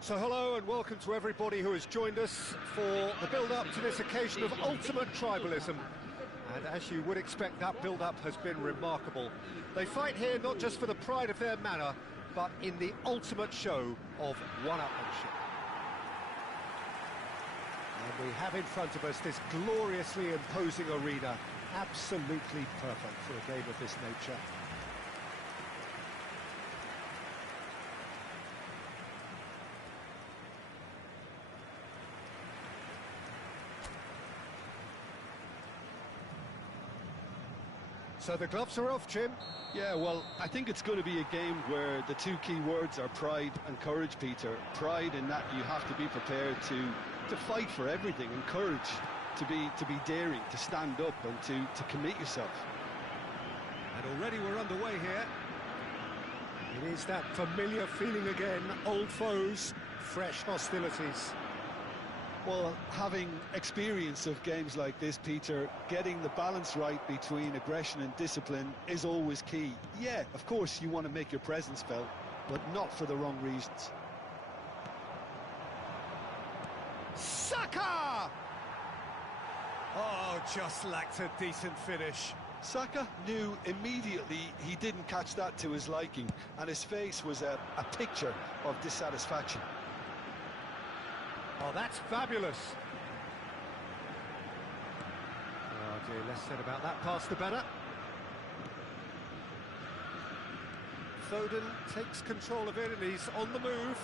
So hello and welcome to everybody who has joined us for the build-up to this occasion of ultimate tribalism. And as you would expect, that build-up has been remarkable. They fight here not just for the pride of their manor, but in the ultimate show of one-upmanship. And we have in front of us this gloriously imposing arena, absolutely perfect for a game of this nature. So the gloves are off, Jim. Yeah, well, I think it's going to be a game where the two key words are pride and courage, Peter. Pride in that you have to be prepared to fight for everything, and courage to be daring, to stand up and to commit yourself. And already we're underway here. It is that familiar feeling again, old foes, fresh hostilities. Well, having experience of games like this, Peter, getting the balance right between aggression and discipline is always key. Yeah, of course you want to make your presence felt, but not for the wrong reasons. Saka! Oh, just lacked a decent finish. Saka knew immediately he didn't catch that to his liking, and his face was a picture of dissatisfaction. Oh, that's fabulous. Oh dear, less said about that pass the better. Foden takes control of it and he's on the move.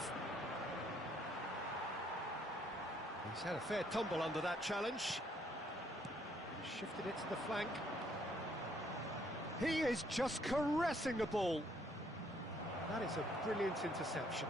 He's had a fair tumble under that challenge. Shifted it to the flank. He is just caressing the ball. That is a brilliant interception.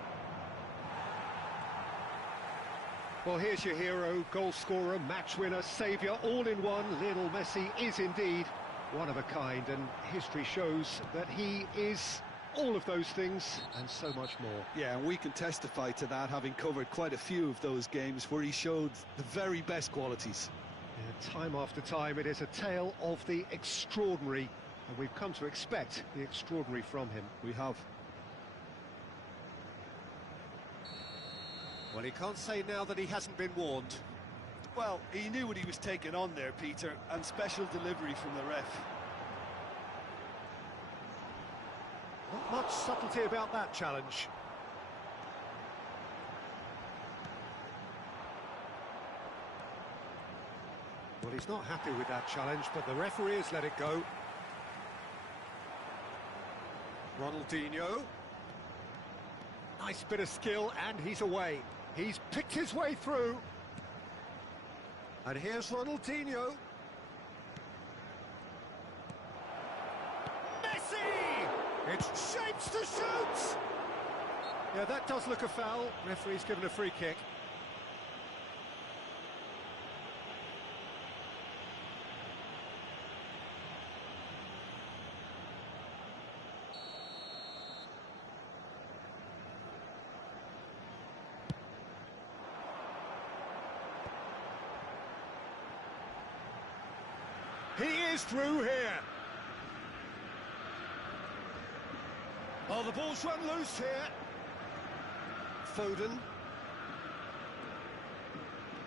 Well, here's your hero, goal scorer, match winner, saviour, all in one. Lionel Messi is indeed one of a kind, and history shows that he is all of those things and so much more. Yeah, and we can testify to that, having covered quite a few of those games where he showed the very best qualities. Yeah, time after time, it is a tale of the extraordinary, and we've come to expect the extraordinary from him. We have. Well, he can't say now that he hasn't been warned. Well, he knew what he was taking on there, Peter, and special delivery from the ref. Not much subtlety about that challenge. Well, he's not happy with that challenge, but the referee has let it go. Ronaldinho. Nice bit of skill, and he's away. He's picked his way through. And here's Ronaldinho. Messi! It's shapes to shoot! Yeah, that does look a foul. Referee's given a free kick. He is through here. Oh, the ball's run loose here. Foden.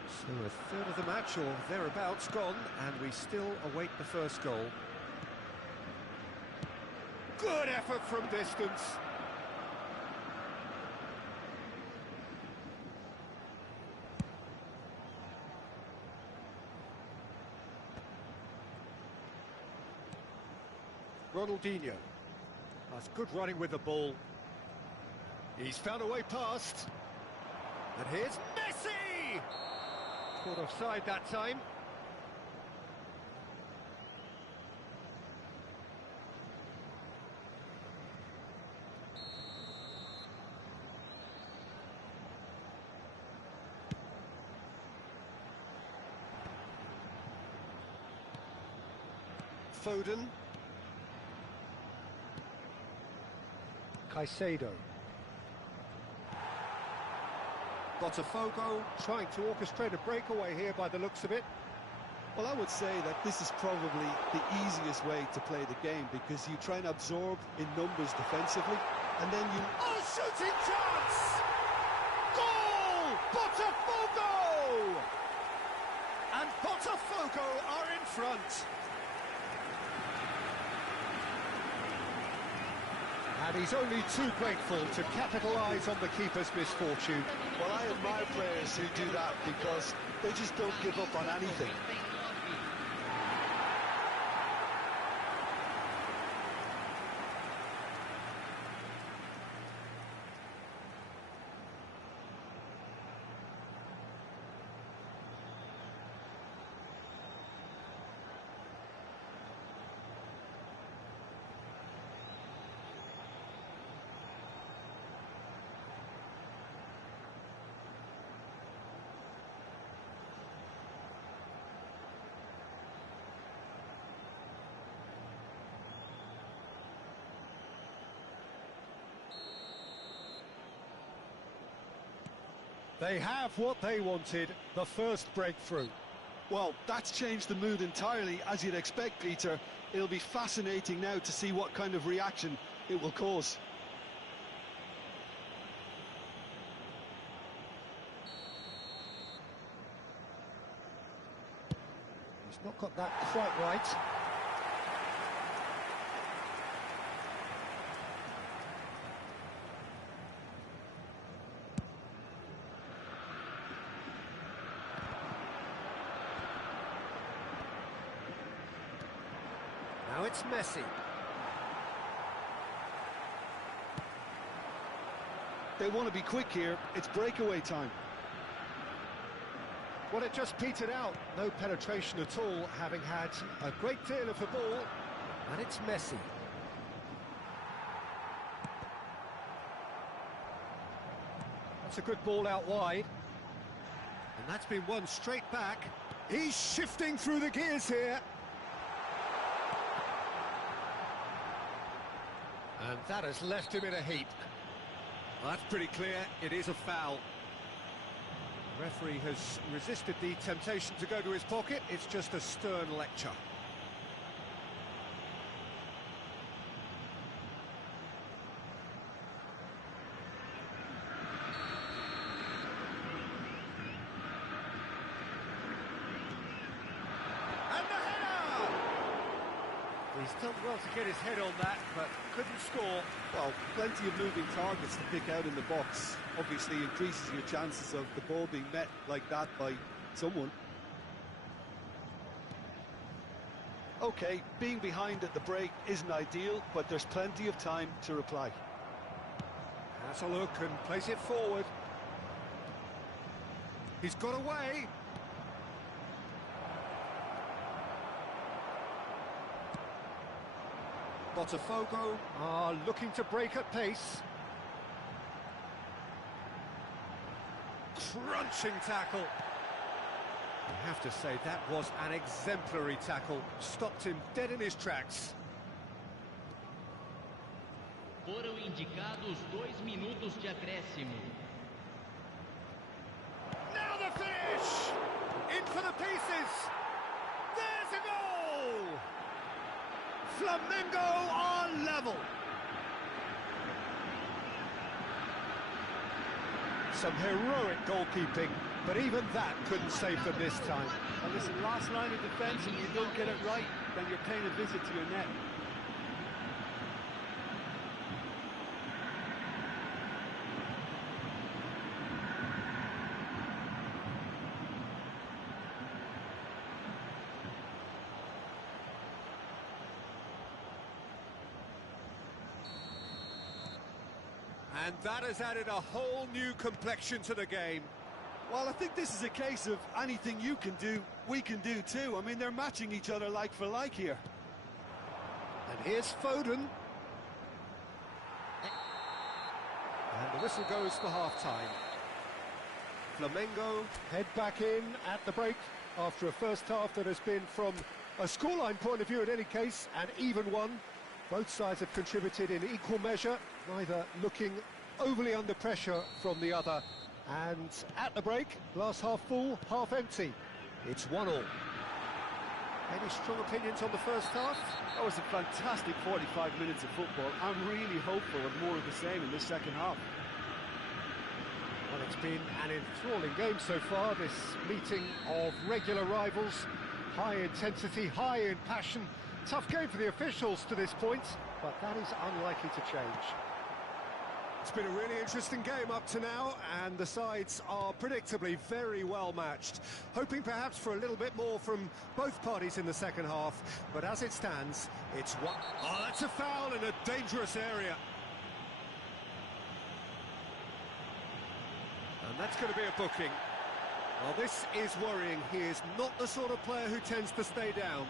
So a third of the match, or thereabouts, gone, and we still await the first goal. Good effort from distance. Ronaldinho. That's good running with the ball. He's found a way past. And here's Messi! Caught offside that time. Foden. Caicedo. Botafogo trying to orchestrate a breakaway here by the looks of it. Well, I would say that this is probably the easiest way to play the game, because you try and absorb in numbers defensively, and then you... Oh, shooting chance! Goal! Botafogo! And Botafogo are in front. And he's only too grateful to capitalise on the keeper's misfortune. Well, I admire players who do that because they just don't give up on anything. They have what they wanted, the first breakthrough. Well, that's changed the mood entirely, as you'd expect, Peter. It'll be fascinating now to see what kind of reaction it will cause. He's not got that quite right. Now it's Messi. They want to be quick here. It's breakaway time. Well, it just petered out. No penetration at all, having had a great deal of the ball. And it's Messi. That's a good ball out wide. And that's been won straight back. He's shifting through the gears here. And that has left him in a heap. Well, that's pretty clear, it is a foul. The referee has resisted the temptation to go to his pocket, it's just a stern lecture. He's done well to get his head on that, but couldn't score. Well, plenty of moving targets to pick out in the box. Obviously increases your chances of the ball being met like that by someone. OK, being behind at the break isn't ideal, but there's plenty of time to reply. Has a look and plays it forward. He's got away. Botafogo are looking to break at pace. Crunching tackle. I have to say, that was an exemplary tackle. Stopped him dead in his tracks. Foram indicados 2 minutos de acréscimo. Now the finish! In for the pieces! There's a goal! Flamengo are level. Some heroic goalkeeping, but even that couldn't save them this time. And listen, last line of defence, and you don't get it right, then you're paying a visit to your net. And that has added a whole new complexion to the game. Well, I think this is a case of anything you can do, we can do too. I mean, they're matching each other like for like here. And here's Foden. And the whistle goes for half-time. Flamengo head back in at the break after a first half that has been, from a scoreline point of view in any case, an even one. Both sides have contributed in equal measure, neither looking overly under pressure from the other. And at the break, glass half full, half empty. It's 1-1. Any strong opinions on the first half? That was a fantastic 45 minutes of football. I'm really hopeful of more of the same in this second half. Well, it's been an enthralling game so far, this meeting of regular rivals. High intensity, high in passion. Tough game for the officials to this point, but that is unlikely to change. It's been a really interesting game up to now, and the sides are predictably very well matched. Hoping perhaps for a little bit more from both parties in the second half, but as it stands, it's one... Oh, that's a foul in a dangerous area. And that's going to be a booking. Well, this is worrying. He is not the sort of player who tends to stay down.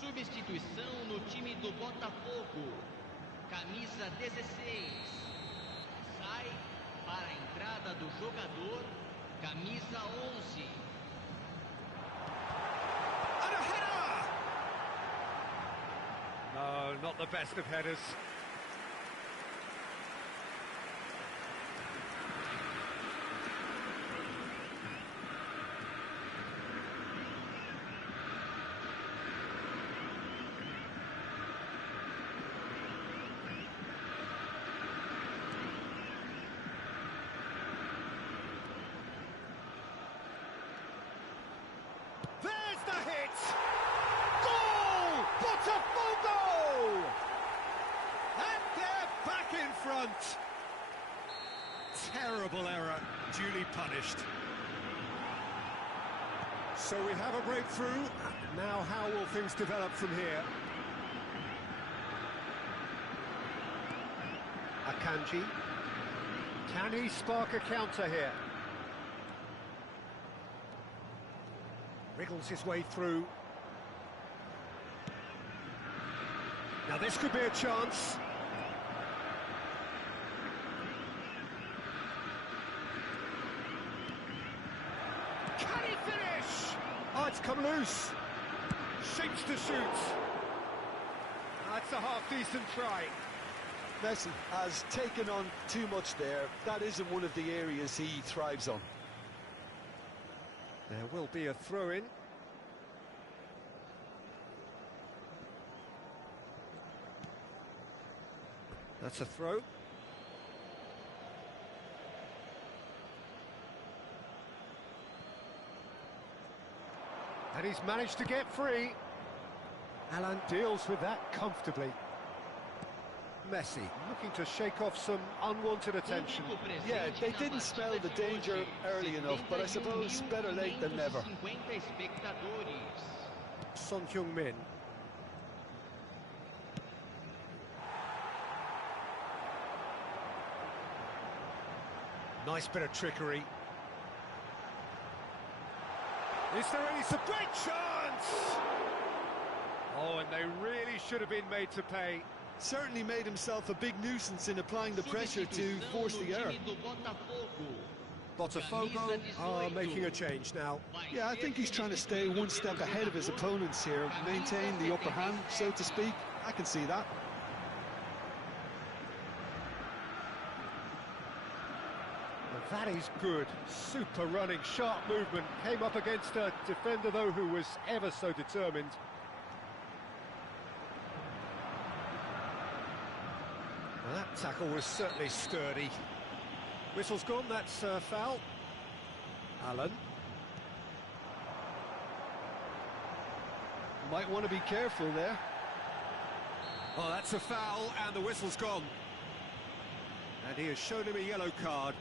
Substituição no time do Botafogo. Camisa 16. Sai para a entrada do jogador. Camisa 11. And a header! No, not the best of headers. There's the hit! Goal! Botafogo! And they're back in front. Terrible error, duly punished. So we have a breakthrough. Now how will things develop from here? Akanji. Can he spark a counter here? Wriggles his way through. Now this could be a chance. Can he finish? Oh, it's come loose. Shapes to shoot. That's a half-decent try. Messi has taken on too much there. That isn't one of the areas he thrives on. There will be a throw-in. That's a throw. And he's managed to get free. Alan deals with that comfortably. Messi looking to shake off some unwanted attention. Yeah, they didn't smell the danger early enough, but I suppose better late than never. Son Heung-min. Nice bit of trickery. Is there any great chance? Oh, and they really should have been made to pay. Certainly made himself a big nuisance in applying the pressure to force the error. Botafogo are making a change now. Yeah, I think he's trying to stay one step ahead of his opponents here, maintain the upper hand, so to speak. I can see that. Well, that is good. Super running, sharp movement. Came up against a defender, though, who was ever so determined. Well, that tackle was certainly sturdy. Whistle's gone, that's foul. Alan. Might want to be careful there. Oh, that's a foul, and the whistle's gone. And he has shown him a yellow card.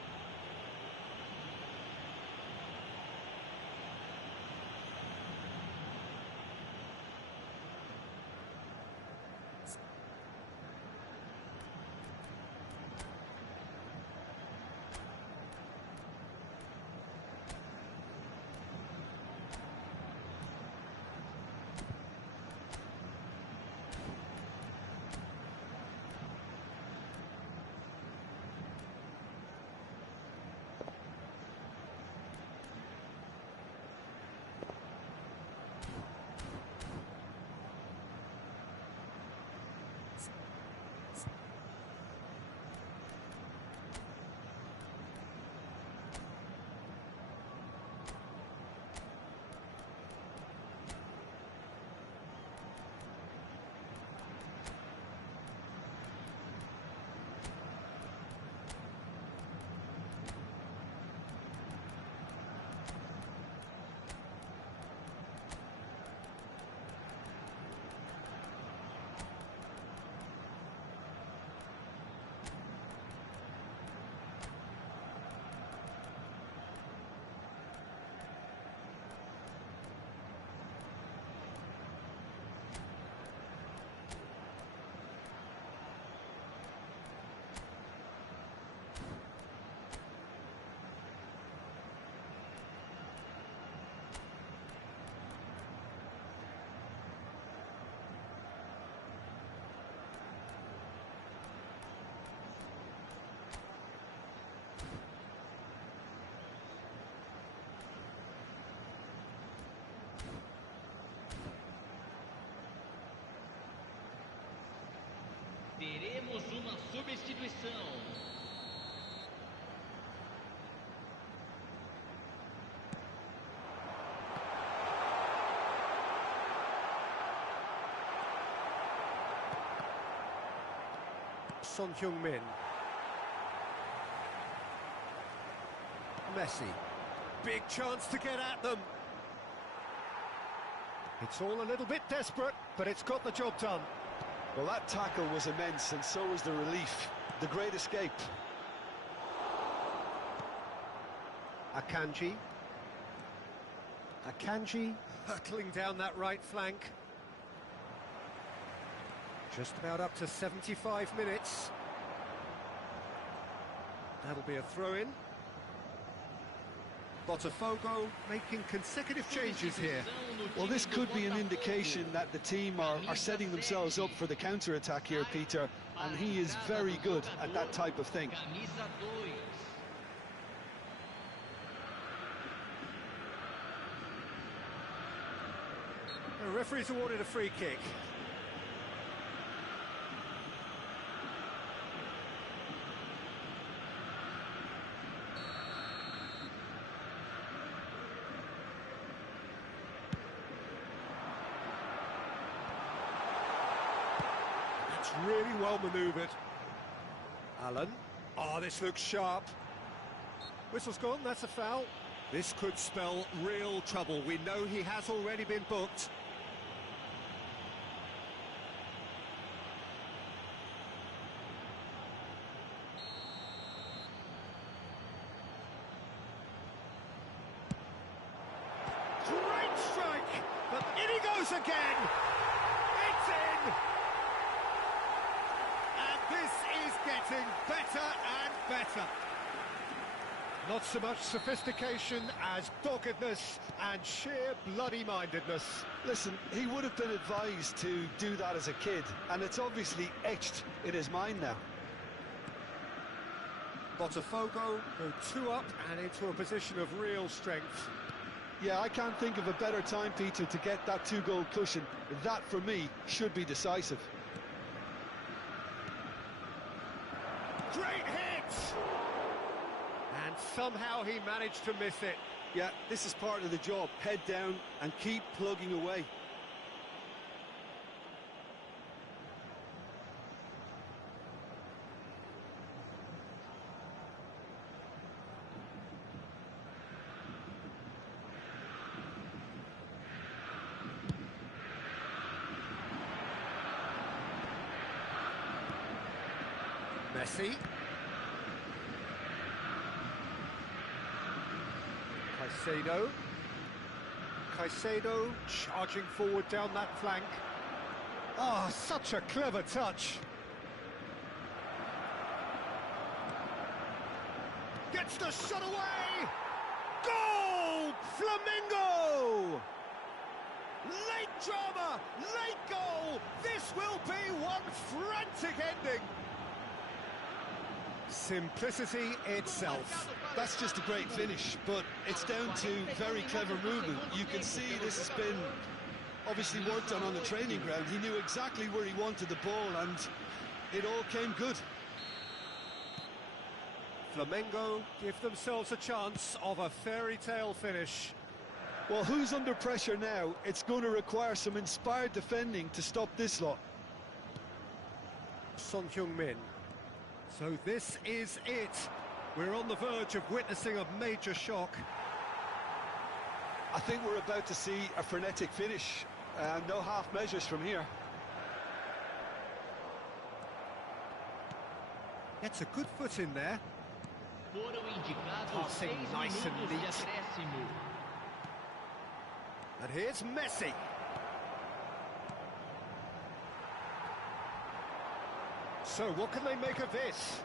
Temos uma substituição. Son Heung-min. Messi. Big chance to get at them. It's all a little bit desperate, but it's got the job done. Well, that tackle was immense, and so was the relief. The great escape. Akanji. Akanji hurtling down that right flank. Just about up to 75 minutes. That'll be a throw-in. Botafogo making consecutive changes here. Well, this could be an indication that the team are setting themselves up for the counter-attack here, Peter, and he is very good at that type of thing. Camisa 2. The referee's awarded a free kick. That's really well manoeuvred. Allen. Oh, this looks sharp. Whistle's gone, that's a foul. This could spell real trouble. We know he has already been booked. Great strike! But in he goes again! It's in! And this is getting better and better. Not so much sophistication as doggedness and sheer bloody-mindedness. Listen, he would have been advised to do that as a kid, and it's obviously etched in his mind now. Botafogo go 2 up and into a position of real strength. Yeah, I can't think of a better time, Peter, to get that 2-goal cushion. That, for me, should be decisive. Great hit! And somehow he managed to miss it. Yeah, this is part of the job. Head down and keep plugging away. Messi. Caicedo charging forward down that flank. Ah, such a clever touch. Gets the shot away! Goal! Flamengo! Late drama, late goal! This will be one frantic ending. Simplicity itself. That's just a great finish, but it's down to very clever movement. You can see this has been obviously worked on the training ground. He knew exactly where he wanted the ball, and it all came good. Flamengo give themselves a chance of a fairy tale finish. Well, who's under pressure now? It's going to require some inspired defending to stop this lot. Son Heung-min. So this is it. We're on the verge of witnessing a major shock. I think we're about to see a frenetic finish. No half measures from here. Gets a good foot in there. Foram indicados Passing 6 nice and minutos de neat. acréscimo. And here's Messi. So what can they make of this?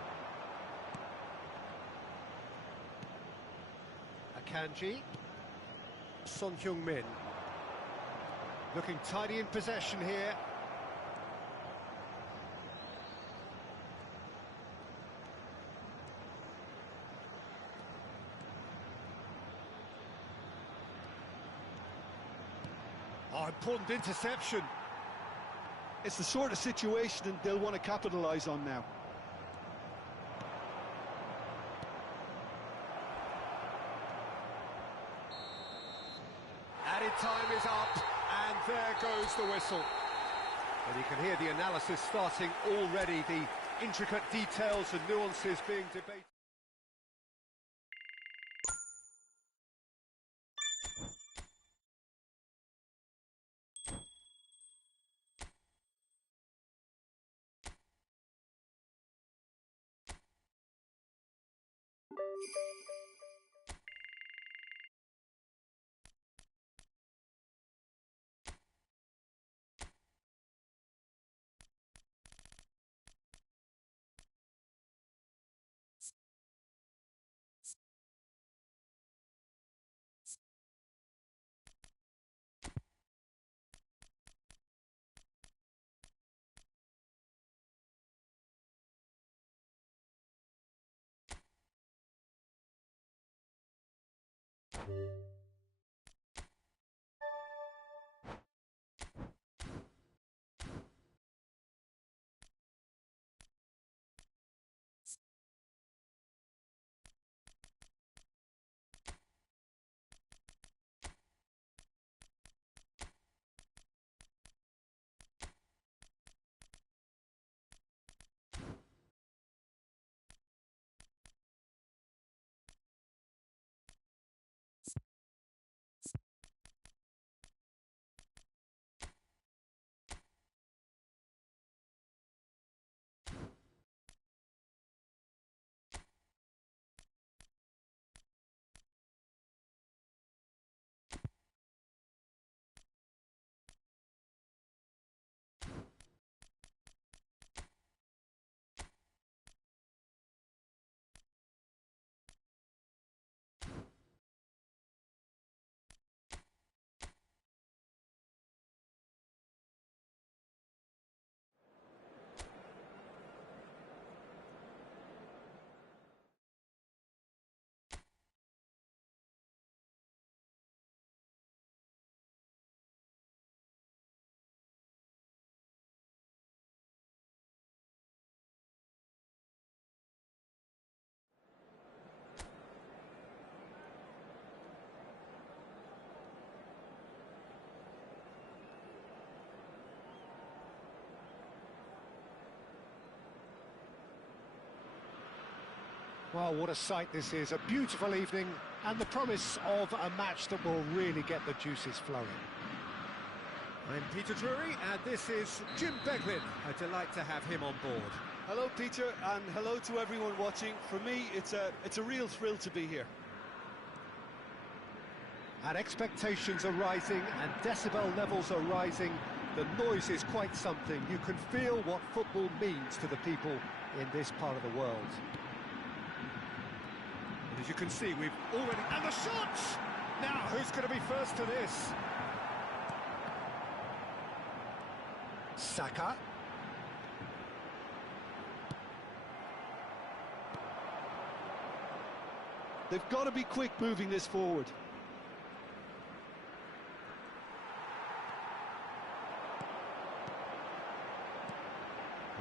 Akanji. Son Heung-min. Looking tidy in possession here. Oh, important interception. it's the sort of situation that they'll want to capitalise on now. Added time is up, and there goes the whistle. And you can hear the analysis starting already, the intricate details and nuances being debated. Well, what a sight this is, a beautiful evening and the promise of a match that will really get the juices flowing. I'm Peter Drury and this is Jim Beglin. A delight to have him on board. Hello, Peter, and hello to everyone watching. For me, it's a real thrill to be here. And expectations are rising and decibel levels are rising. The noise is quite something. You can feel what football means to the people in this part of the world. And as you can see, we've already... And the shots! Now, who's going to be first to this? Saka. They've got to be quick moving this forward.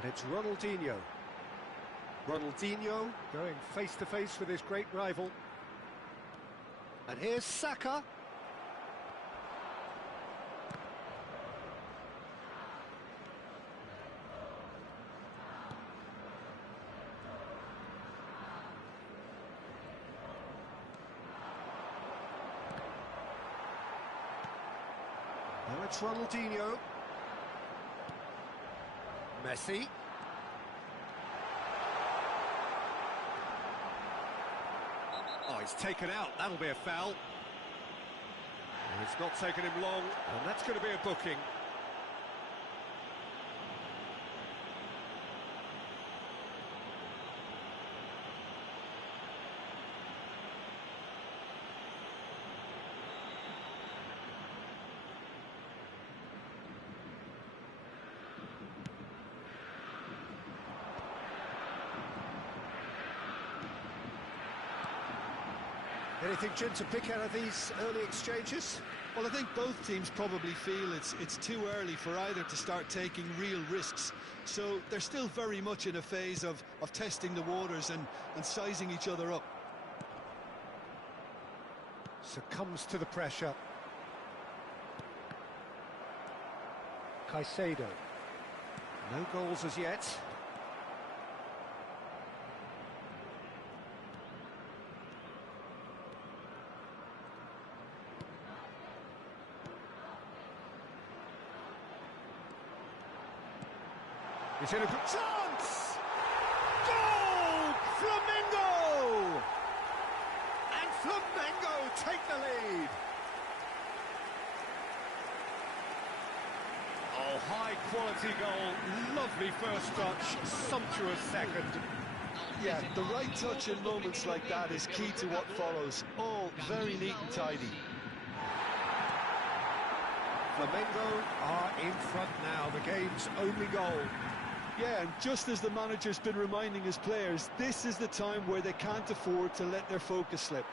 And it's Ronaldinho. Ronaldinho going face-to-face with his great rival. And here's Saka. Now it's Ronaldinho. Messi. Oh, he's taken out. That'll be a foul. And it's not taken him long, and that's going to be a booking. Anything, Jim, to pick out of these early exchanges? Well, I think both teams probably feel it's too early for either to start taking real risks. So they're still very much in a phase of testing the waters and sizing each other up. Succumbs to the pressure. Caicedo. No goals as yet. He's in a good chance! Goal! Flamengo! And Flamengo take the lead. Oh, high-quality goal. Lovely first touch, sumptuous second. Yeah, the right touch in moments like that is key to what follows. All very neat and tidy. Flamengo are in front now, the game's only goal. Yeah, and just as the manager's been reminding his players, this is the time where they can't afford to let their focus slip.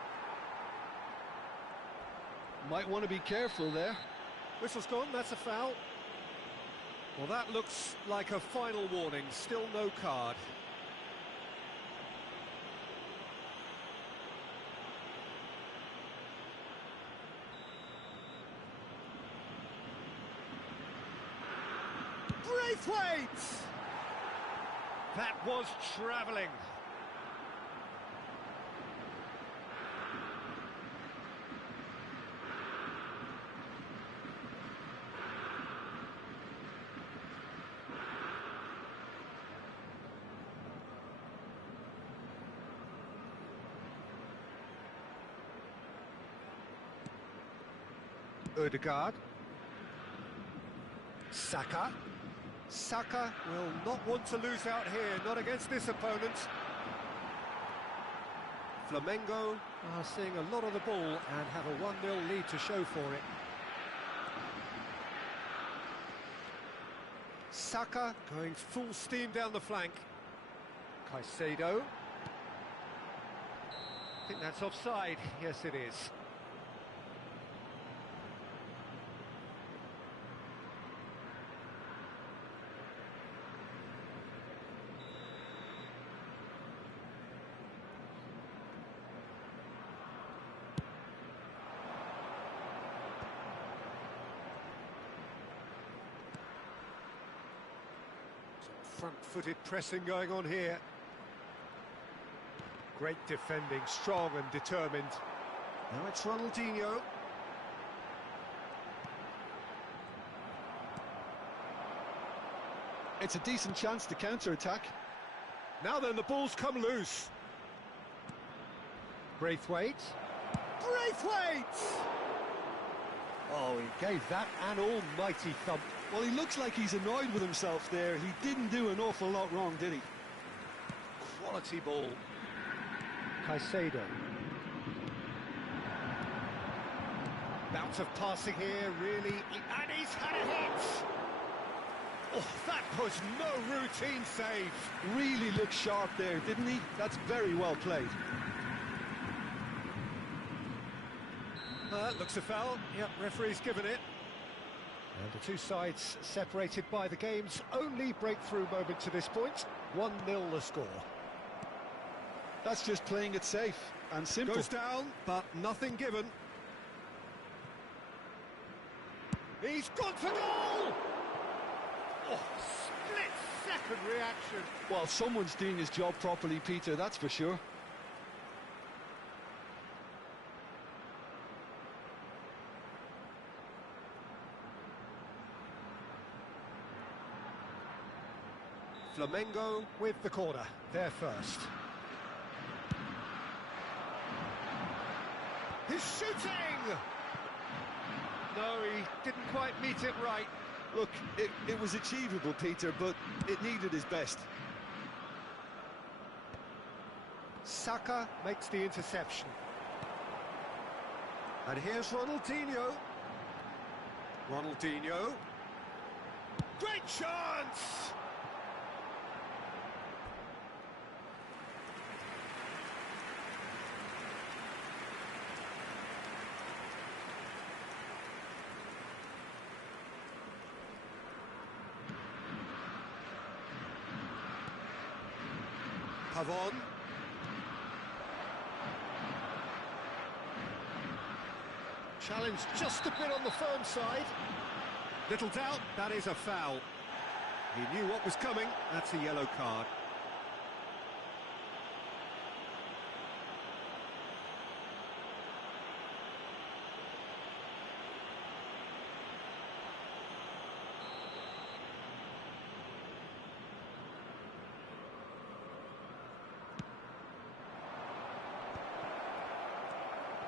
Might want to be careful there. Whistle's gone, that's a foul. Well, that looks like a final warning, still no card. Braithwaite! That was travelling. Ødegaard. Saka. Saka will not want to lose out here, not against this opponent. Flamengo are seeing a lot of the ball and have a 1-0 lead to show for it. Saka going full steam down the flank. Caicedo. I think that's offside. Yes, it is. Front-footed pressing going on here. Great defending, strong and determined. Now it's Ronaldinho. It's a decent chance to counter-attack. Now then, the ball's come loose. Braithwaite. Braithwaite! Oh, he gave that an almighty thump. Well, he looks like he's annoyed with himself there. He didn't do an awful lot wrong, did he? Quality ball. Caicedo. Bout of passing here, really. And he's had a hit! Oh, that was no routine save. Really looked sharp there, didn't he? That's very well played. Looks a foul. Yep, referee's given it. And the two sides separated by the game's only breakthrough moment to this point. 1-0 the score. That's just playing it safe and simple. Goes down, but nothing given. He's gone for goal! Oh, split-second reaction. Well, someone's doing his job properly, Peter, that's for sure. Flamengo with the corner, there first. He's shooting! No, he didn't quite meet it right. Look, it was achievable, Peter, but it needed his best. Saka makes the interception. And here's Ronaldinho. Ronaldinho. Great chance! Pavon. Challenge just a bit on the firm side. Little doubt, that is a foul. He knew what was coming, that's a yellow card.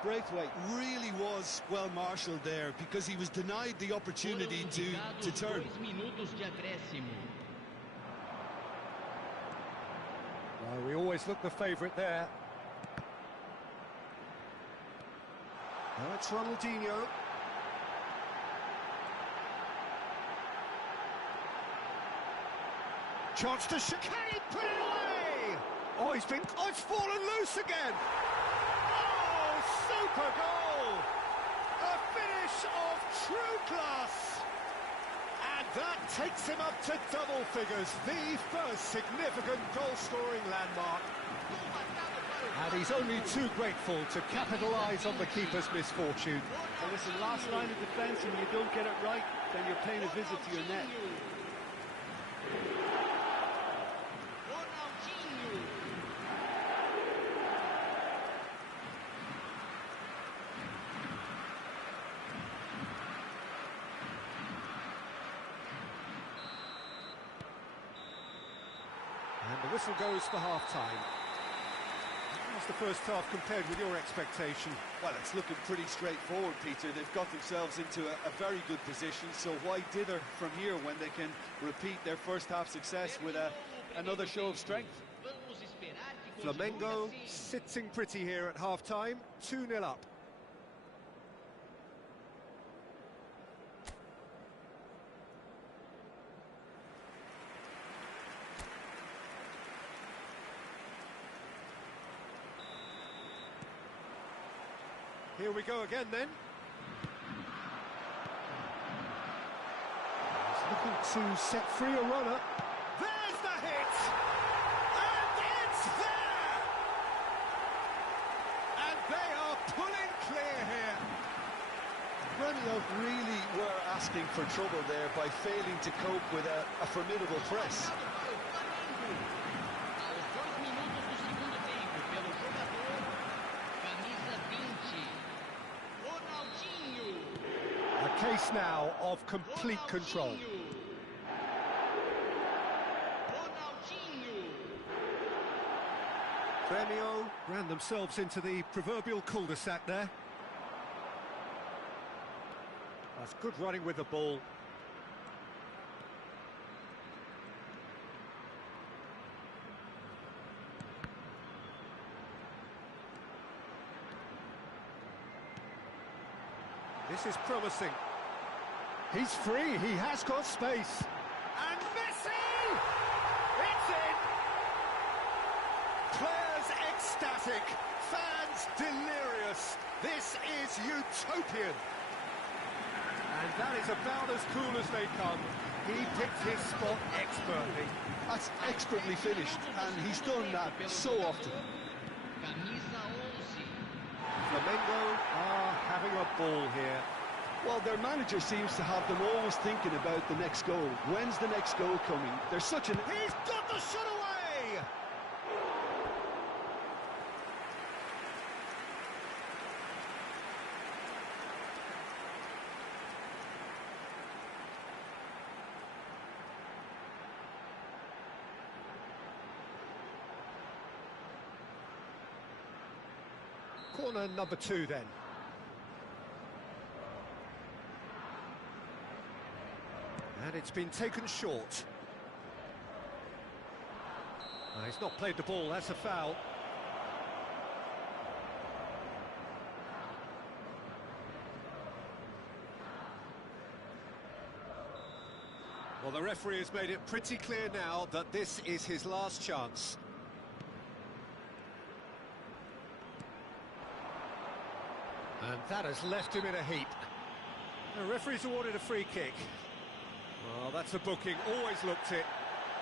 Braithwaite really was well marshalled there because he was denied the opportunity to turn. 2 minutos de acréscimo. Well, we always look the favourite there. Now it's Ronaldinho. Chance to shoot. Can he put it away? Oh, it's fallen loose again. Super goal! A finish of true class! And that takes him up to double figures, the first significant goal-scoring landmark. And he's only too grateful to capitalise on the keeper's misfortune. Well, listen, last line of defence, and you don't get it right, then you're paying a visit to your net. And the whistle goes for half-time. How's the first half compared with your expectation? Well, it's looking pretty straightforward, Peter. They've got themselves into a very good position, so why dither from here when they can repeat their first half success with another show of strength? Flamengo sitting pretty here at half-time, 2-0 up. Here we go again then. He's looking to set free a runner. There's the hit! And it's there! And they are pulling clear here. Gremio really were asking for trouble there by failing to cope with a formidable press. A case now of complete control. Gremio ran themselves into the proverbial cul-de-sac there. That's good running with the ball. This is promising. He's free, he has got space. And Messi! It's in! Players ecstatic, fans delirious. This is utopian. And that is about as cool as they come. He picked his spot expertly. That's expertly finished, and he's done that so often. Flamengo are having a ball here. Well, their manager seems to have them always thinking about the next goal. When's the next goal coming? There's such an... He's got the shot away! Corner number 2 then. And it's been taken short. He's not played the ball, that's a foul. Well, the referee has made it pretty clear now that this is his last chance. And that has left him in a heap. The referee's awarded a free kick. Well, that's a booking, always looked it.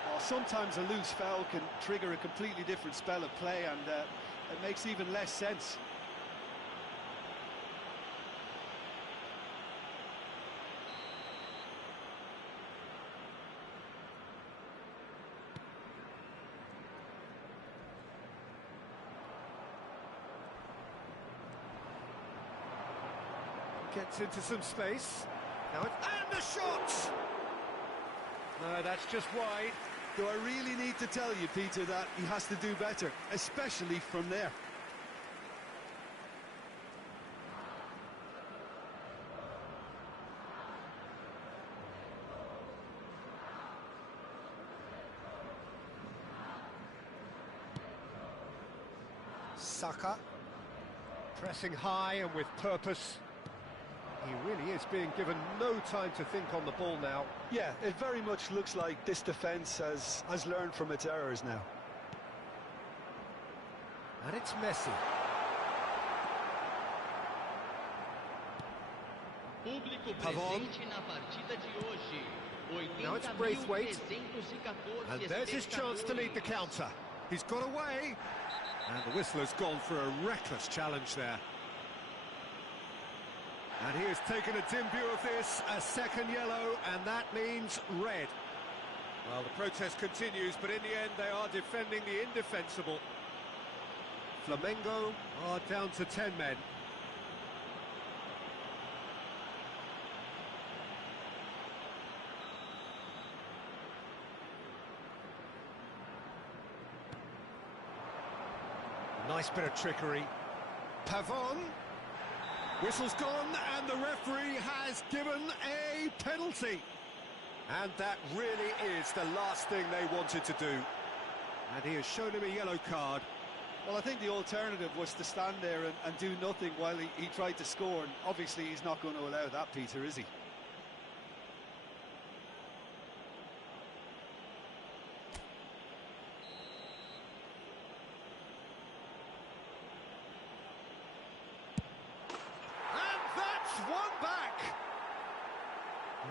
Oh, sometimes a loose foul can trigger a completely different spell of play, and it makes even less sense. Gets into some space. Now and the shot! No, that's just wide. Do I really need to tell you, Peter, that he has to do better, especially from there? Saka, pressing high and with purpose. He really is being given no time to think on the ball now. Yeah, it very much looks like this defence has learned from its errors now. And it's Messi. Público Pavon. presente na partida de hoje. Now it's Braithwaite. And there's his chance to lead the counter. He's got away. And the whistler's gone for a reckless challenge there. And he has taken a dim view of this, a second yellow, and that means red. Well, the protest continues, but in the end they are defending the indefensible. Flamengo are down to 10 men. Nice bit of trickery. Pavon. Whistle's gone, and the referee has given a penalty. And that really is the last thing they wanted to do. And he has shown him a yellow card. Well, I think the alternative was to stand there and do nothing while he tried to score. And obviously he's not going to allow that, Peter, is he?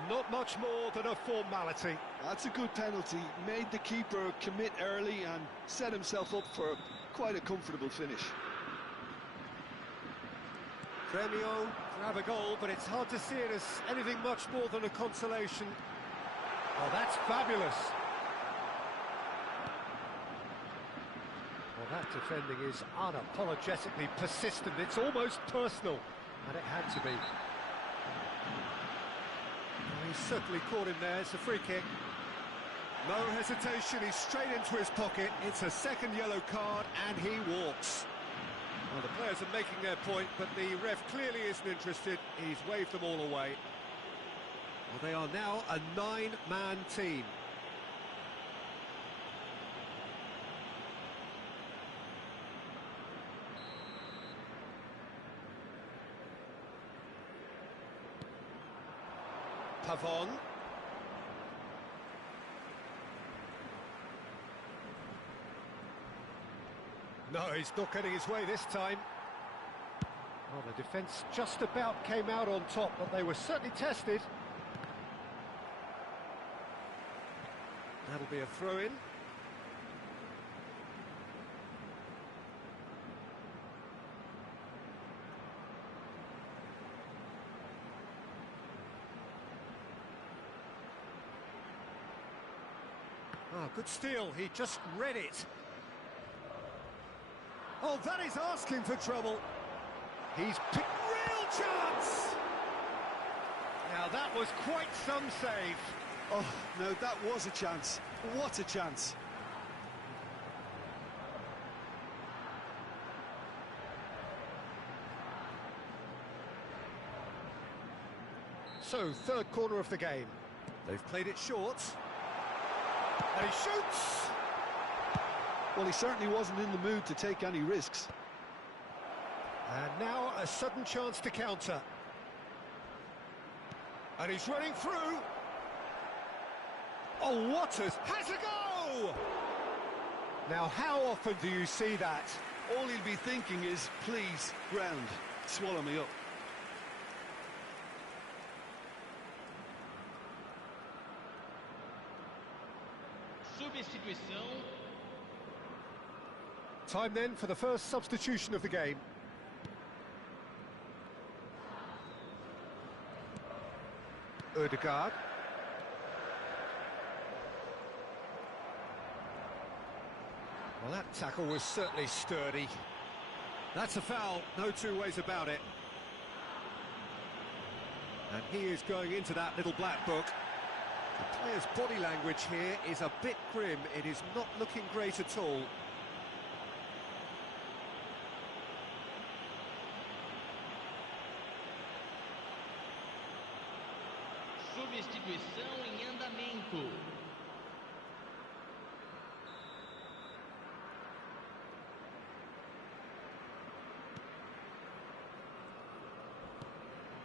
Not much more than a formality. That's a good penalty. Made the keeper commit early and set himself up for quite a comfortable finish. Gremio grab a goal, but it's hard to see it as anything much more than a consolation. Oh, that's fabulous. Well, that defending is unapologetically persistent. It's almost personal, and it had to be. He's certainly caught him there. It's a free kick. No hesitation, he's straight into his pocket. It's a second yellow card, and he walks. Well, the players are making their point, but the ref clearly isn't interested. He's waved them all away. Well, they are now a 9-man team. Pavon. No, he's not getting his way this time. Well, the defence just about came out on top, but they were certainly tested. That'll be a throw-in. Ah, good steal, he just read it. Oh, that is asking for trouble. He's picked real chance! Now that was quite some save. Oh, no, that was a chance. What a chance. So, third corner of the game. They've played it short. And he shoots! Well, he certainly wasn't in the mood to take any risks. And now a sudden chance to counter. And he's running through. Oh, what has a go! Now, how often do you see that? All he'll be thinking is, please, ground, swallow me up. substituição. Time then for the first substitution of the game. Ødegaard. Well, that tackle was certainly sturdy. That's a foul, no two ways about it. And he is going into that little black book. The player's body language here is a bit grim. It is not looking great at all. Substituição em andamento.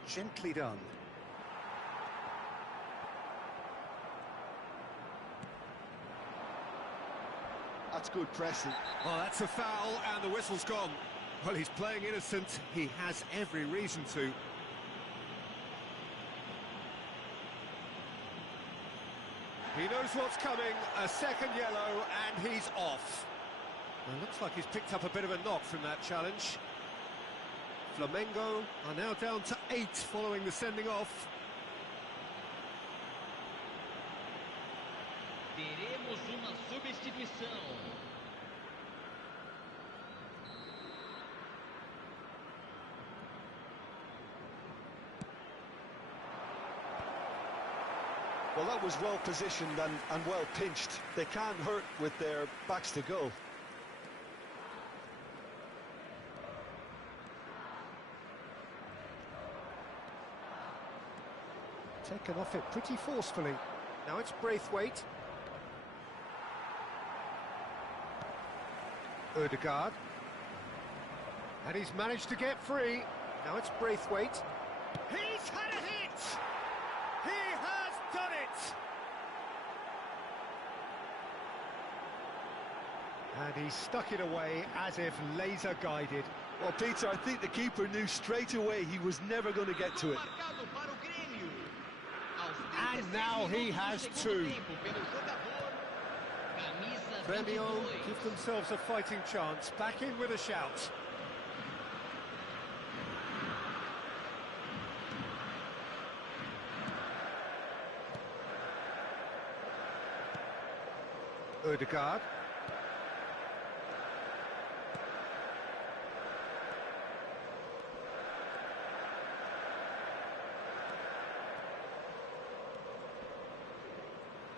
Gently done. That's good pressing. Oh, that's a foul, and the whistle's gone. Well, he's playing innocent. He has every reason to. He knows what's coming. A second yellow, and he's off. Well, looks like he's picked up a bit of a knock from that challenge. Flamengo are now down to 8 following the sending off. Teremos uma substituição. Well, that was well positioned and well pinched. They can't hurt with their backs to goal. Taken off it pretty forcefully. Now it's Braithwaite. Ødegaard. And he's managed to get free. Now it's Braithwaite. He's had a hit! He has done it! And he stuck it away as if laser guided. Well, Peter, I think the keeper knew straight away he was never going to get to it. Marcado para o Grêmio. And now he has two. Grêmio give themselves a fighting chance. Back in with a shout. Ødegaard.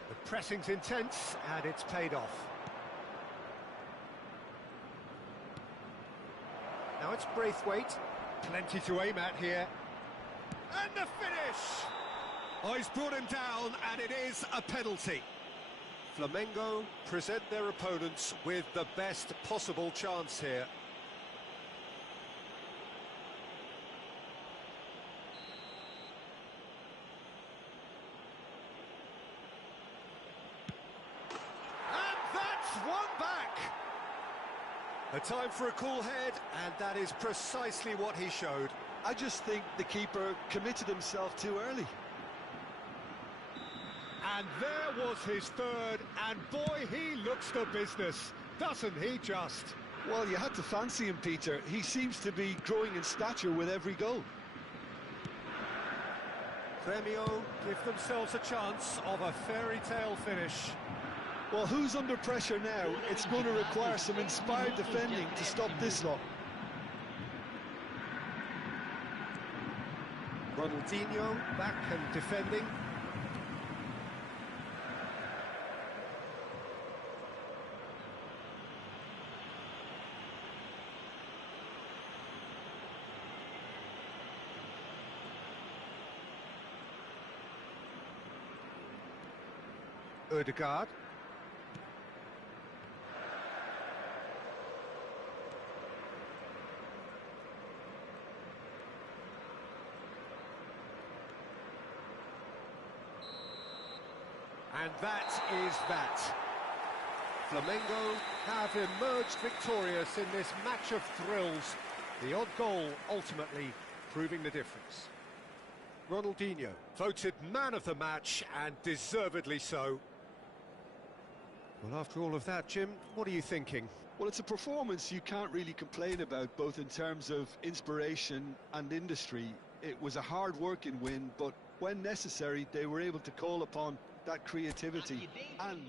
The pressing's intense, and it's paid off. Now it's Braithwaite. Plenty to aim at here. And the finish! Oh, he's brought him down, and it is a penalty. Flamengo present their opponents with the best possible chance here. One back. A time for a cool head, and that is precisely what he showed. I just think the keeper committed himself too early. And there was his third, and boy, he looks the business, doesn't he just? Well, you had to fancy him, Peter. He seems to be growing in stature with every goal. Grêmio give themselves a chance of a fairy tale finish. Well, who's under pressure now? It's going to require some inspired defending to stop this lot. Ronaldinho back and defending. Ødegaard. And that is that. Flamengo have emerged victorious in this match of thrills. The odd goal ultimately proving the difference. Ronaldinho voted man of the match, and deservedly so. Well, after all of that, Jim, what are you thinking? Well, it's a performance you can't really complain about, both in terms of inspiration and industry. It was a hard-working win, but when necessary, they were able to call upon that creativity and...